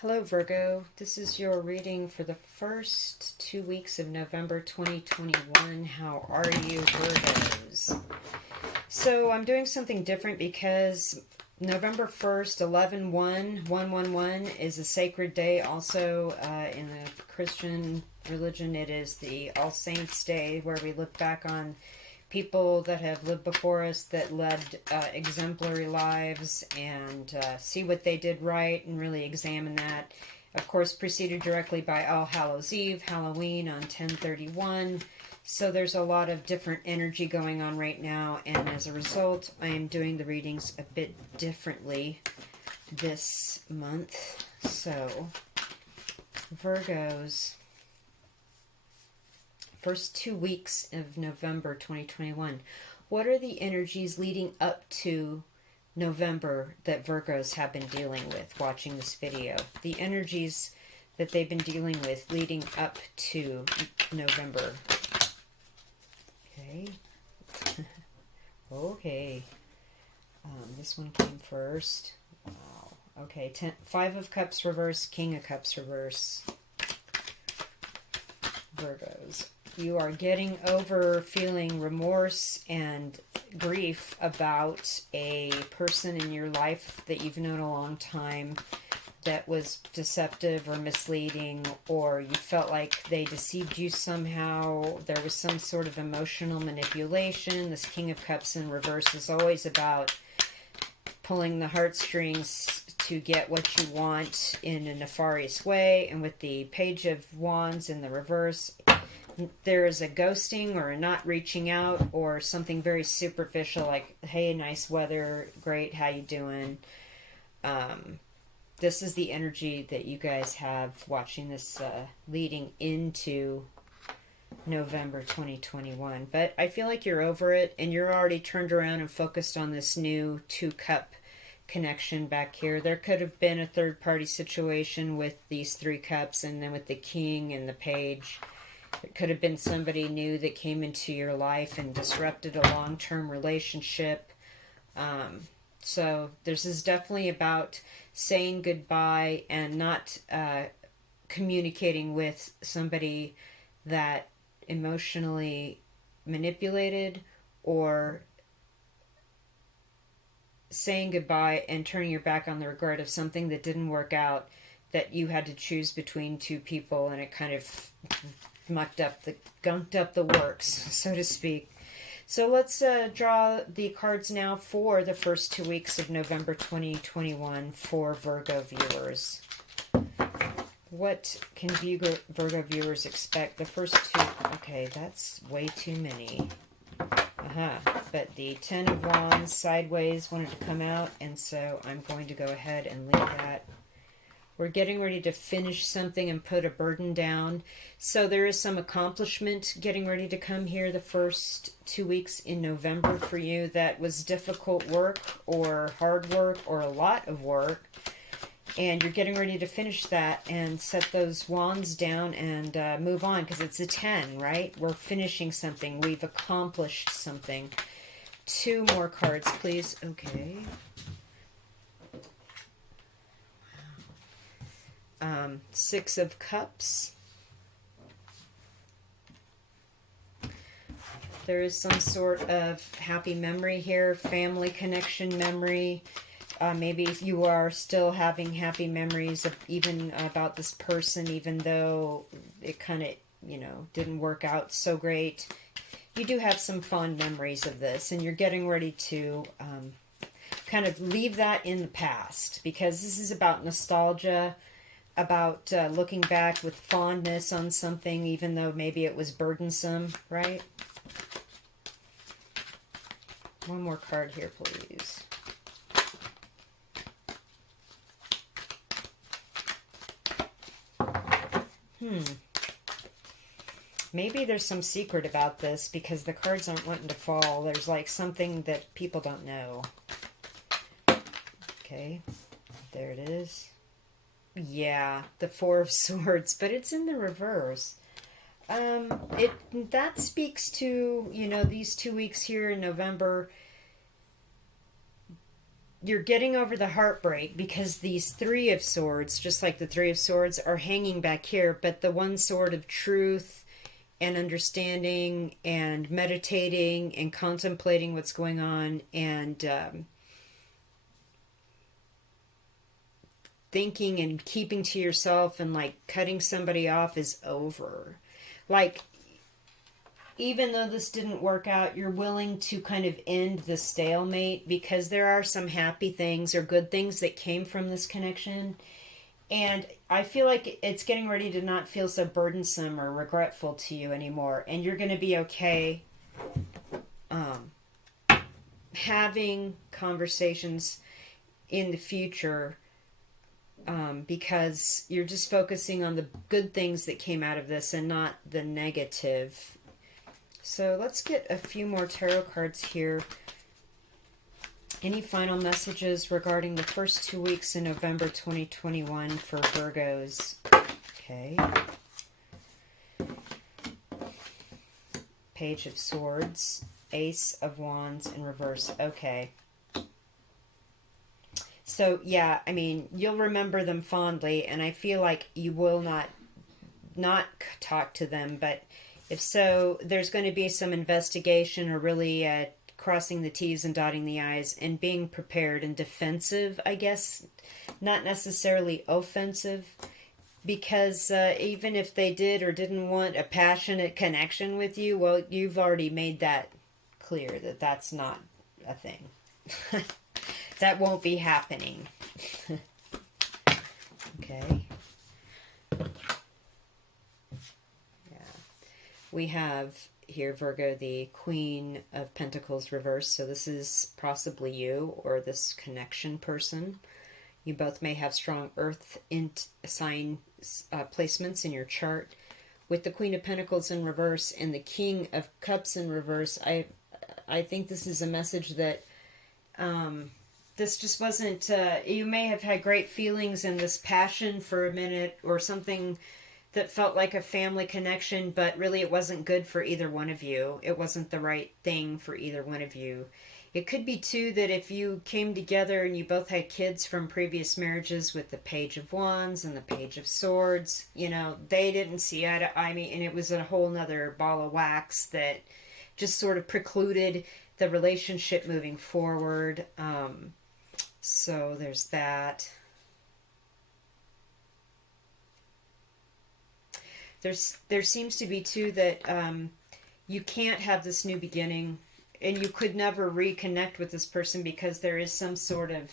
Hello Virgo, this is your reading for the first 2 weeks of November 2021. How are you, Virgos? So I'm doing something different because November 1st, 11/1/111 is a sacred day. Also in the Christian religion, it is the All Saints Day, where we look back on people that have lived before us that led exemplary lives and see what they did right and really examine that. Of course, preceded directly by All Hallows Eve, Halloween on 10/31. So there's a lot of different energy going on right now, and as a result, I am doing the readings a bit differently this month. So, Virgos, first 2 weeks of November 2021. What are the energies leading up to November that Virgos have been dealing with watching this video? The energies that they've been dealing with leading up to November. Okay. Okay. This one came first. Wow. Okay. Five of Cups reverse, King of Cups reverse. Virgos, you are getting over feeling remorse and grief about a person in your life that you've known a long time that was deceptive or misleading, or you felt like they deceived you somehow. There was some sort of emotional manipulation. This King of Cups in reverse is always about pulling the heartstrings to get what you want in a nefarious way. And with the Page of Wands in the reverse, there is a ghosting or a not reaching out or something very superficial like, hey, nice weather, great, how you doing? This is the energy that you guys have watching this leading into November 2021. But I feel like you're over it and you're already turned around and focused on this new 2-cup connection back here. There could have been a third-party situation with these 3 cups, and then with the King and the Page. It could have been somebody new that came into your life and disrupted a long-term relationship. So this is definitely about saying goodbye and not communicating with somebody that emotionally manipulated, or saying goodbye and turning your back on the regret of something that didn't work out, that you had to choose between 2 people, and it kind of gunked up the works, so to speak. So let's draw the cards now for the first 2 weeks of November 2021 for Virgo viewers. What can Virgo viewers expect? The first 2... Okay, that's way too many. But the 10 of Wands sideways wanted to come out, and so I'm going to go ahead and leave that. We're getting ready to finish something and put a burden down. So there is some accomplishment getting ready to come here the first 2 weeks in November for you. That was difficult work or hard work or a lot of work. And you're getting ready to finish that and set those wands down and move on, because it's a 10, right? We're finishing something. We've accomplished something. 2 more cards, please. Okay. 6 of Cups. There is some sort of happy memory here, family connection memory. Maybe you are still having happy memories of even about this person, even though it kind of, didn't work out so great. You do have some fond memories of this, and you're getting ready to kind of leave that in the past, because this is about nostalgia, about looking back with fondness on something, even though maybe it was burdensome, right? One more card here, please. Maybe there's some secret about this, because the cards aren't wanting to fall. There's like something that people don't know. Okay, there it is. Yeah, the 4 of Swords, but it's in the reverse. That speaks to, these 2 weeks here in November. you're getting over the heartbreak because these Three of Swords, just like the Three of Swords, are hanging back here, but the one sword of truth and understanding and meditating and contemplating what's going on and thinking and keeping to yourself and like cutting somebody off is over. Like, even though this didn't work out, you're willing to kind of end the stalemate because there are some happy things or good things that came from this connection. And I feel like it's getting ready to not feel so burdensome or regretful to you anymore. And you're going to be okay having conversations in the future because you're just focusing on the good things that came out of this and not the negative. So let's get a few more tarot cards here. Any final messages regarding the first 2 weeks in November 2021 for Virgos? Okay. Page of Swords, Ace of Wands in reverse. Okay. So, yeah, I mean, you'll remember them fondly, and I feel like you will not talk to them, but if so, there's going to be some investigation or really crossing the T's and dotting the I's and being prepared and defensive, I guess. Not necessarily offensive, because even if they did or didn't want a passionate connection with you, well, you've already made that clear that that's not a thing. That won't be happening. Okay. We have here, Virgo, the Queen of Pentacles reversed. So this is possibly you or this connection person. You both may have strong earth sign placements in your chart. With the Queen of Pentacles in reverse and the King of Cups in reverse, I think this is a message that this just wasn't... you may have had great feelings and this passion for a minute or something that felt like a family connection, but really it wasn't good for either one of you. It wasn't the right thing for either one of you. It could be, too, that if you came together and you both had kids from previous marriages with the Page of Wands and the Page of Swords, you know, they didn't see eye to eye, and it was a whole nother ball of wax that just sort of precluded the relationship moving forward. So there's that. There seems to be, too, that you can't have this new beginning, and you could never reconnect with this person because there is some sort of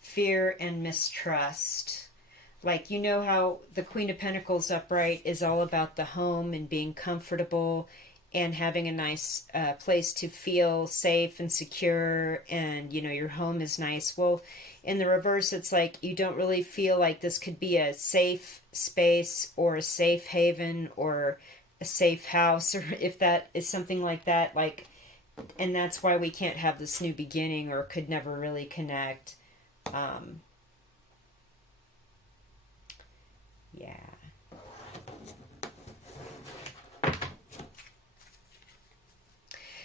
fear and mistrust. Like, you know how the Queen of Pentacles upright is all about the home and being comfortable and having a nice place to feel safe and secure, and, you know, your home is nice. Well, in the reverse, it's like you don't really feel like this could be a safe space or a safe haven or a safe house, or if that is something like that, like, and that's why we can't have this new beginning or could never really connect. Yeah.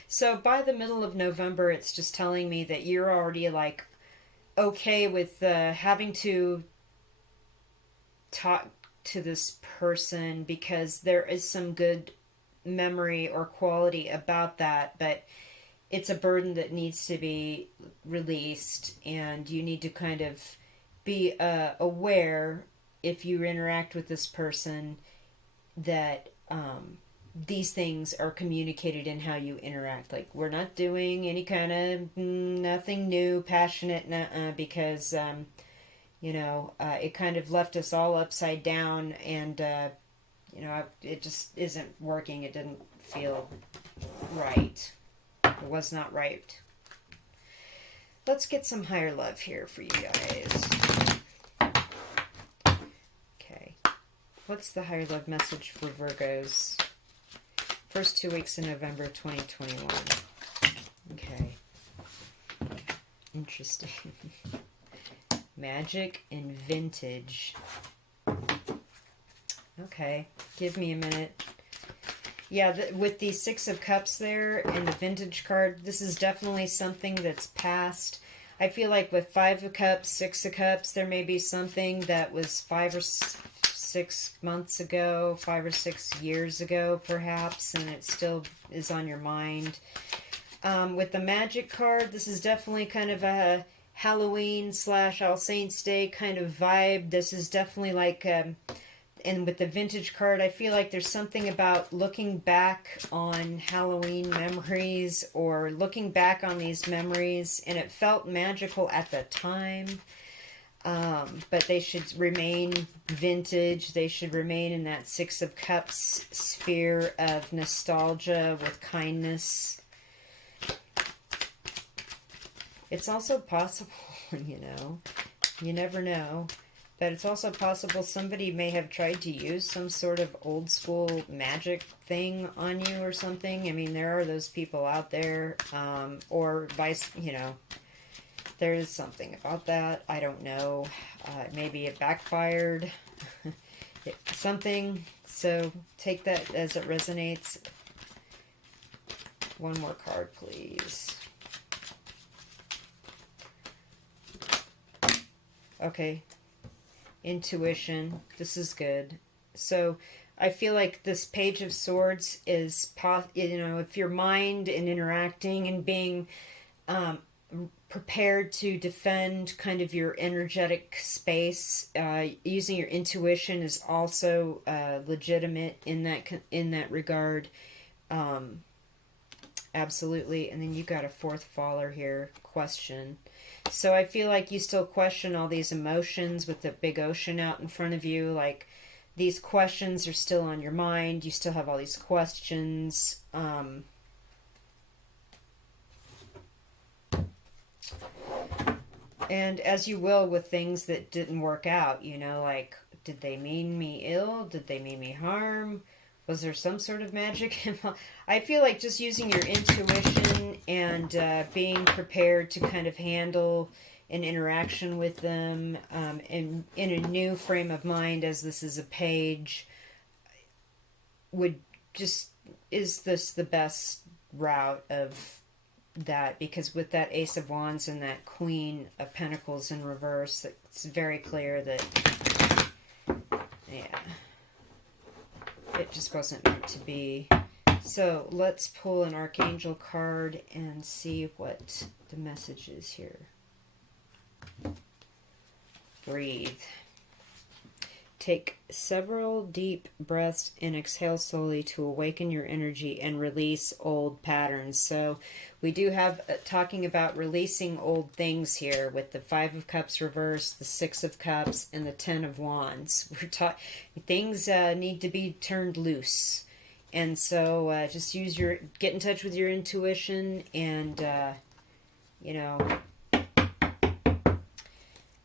So by the middle of November, it's just telling me that you're already like okay with having to talk to this person because there is some good memory or quality about that, but it's a burden that needs to be released, and you need to kind of be aware if you interact with this person that these things are communicated in how you interact. Like, we're not doing any kind of nothing new, passionate, because, you know, it kind of left us all upside down, and, you know, it just isn't working. It didn't feel right. It was not right. Let's get some higher love here for you guys. Okay. What's the higher love message for Virgos? First 2 weeks in November 2021. Okay. Interesting. Magic and vintage. Okay. Give me a minute. Yeah, with the Six of Cups there and the vintage card, this is definitely something that's past. I feel like with Five of Cups, Six of Cups, there may be something that was 5 or 6 months ago, 5 or 6 years ago, perhaps, and it still is on your mind. With the Magic card, this is definitely kind of a Halloween slash All Saints Day kind of vibe. This is definitely like, and with the Vintage card, I feel like there's something about looking back on Halloween memories or looking back on these memories, and it felt magical at the time. But they should remain vintage. They should remain in that Six of Cups sphere of nostalgia with kindness. It's also possible, you never know, but it's also possible somebody may have tried to use some sort of old school magic thing on you or something. I mean, there are those people out there, or vice, there is something about that. I don't know. Maybe it backfired. Something. So take that as it resonates. One more card, please. Okay. Intuition. This is good. So I feel like this Page of Swords is, if your mind and interacting and being prepared to defend kind of your energetic space, using your intuition is also legitimate in that regard. Absolutely. And then you got a fourth faller here, question. So I feel like you still question all these emotions with the big ocean out in front of you. Like, these questions are still on your mind. You still have all these questions. And as you will with things that didn't work out, like, did they mean me ill? Did they mean me harm? Was there some sort of magic involved? I feel like just using your intuition and being prepared to kind of handle an interaction with them in a new frame of mind, as this is a page, is this the best route of that? Because with that Ace of Wands and that Queen of Pentacles in reverse, it's very clear that, yeah, it just wasn't meant to be. So let's pull an Archangel card and see what the message is here. Breathe. Take several deep breaths and exhale slowly to awaken your energy and release old patterns. So we do have talking about releasing old things here with the Five of Cups reverse, the Six of Cups, and the Ten of Wands. Things need to be turned loose. And so just get in touch with your intuition and,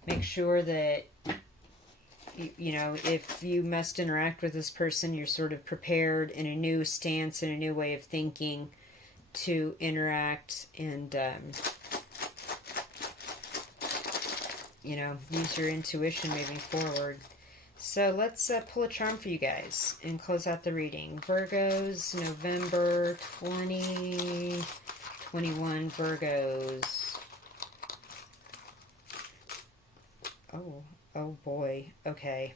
make sure that if you must interact with this person, you're sort of prepared in a new stance and a new way of thinking to interact and, use your intuition moving forward. So let's pull a charm for you guys and close out the reading. Virgos, November 2021 Virgos. Oh boy. Okay.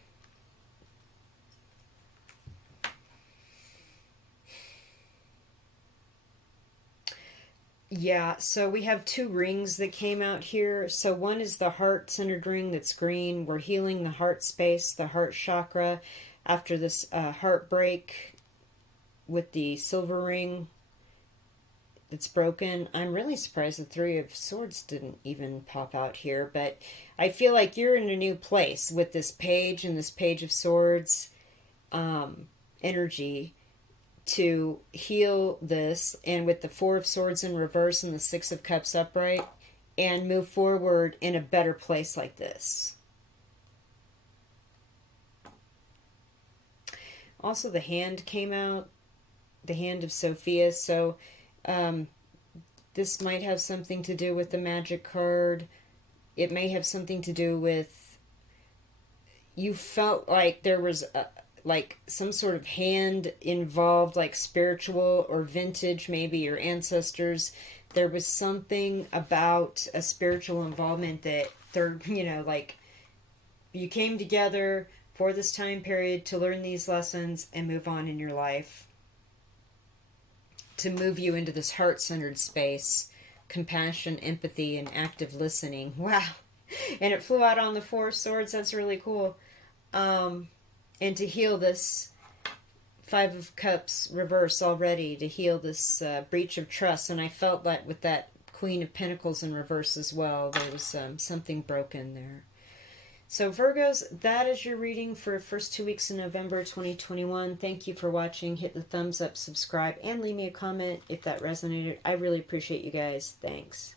Yeah, so we have two rings that came out here. So one is the heart-centered ring that's green. We're healing the heart space, the heart chakra, after this heartbreak with the silver ring that's broken. I'm really surprised the Three of Swords didn't even pop out here, but I feel like you're in a new place with this page and this Page of Swords energy to heal this, and with the Four of Swords in reverse and the Six of Cups upright, and move forward in a better place like this. Also, the Hand came out, the Hand of Sophia, so this might have something to do with the Magic card. It may have something to do with, you felt like there was like some sort of hand involved, like spiritual or vintage, maybe your ancestors there was something about a spiritual involvement that like you came together for this time period to learn these lessons and move on in your life, to move you into this heart-centered space, compassion, empathy, and active listening. Wow. And it flew out on the Four of Swords. That's really cool. And to heal this Five of Cups reverse already, to heal this breach of trust. And I felt that with that Queen of Pentacles in reverse as well. There was something broken there. So Virgos, that is your reading for first 2 weeks in November 2021. Thank you for watching. Hit the thumbs up, subscribe, and leave me a comment if that resonated. I really appreciate you guys. Thanks.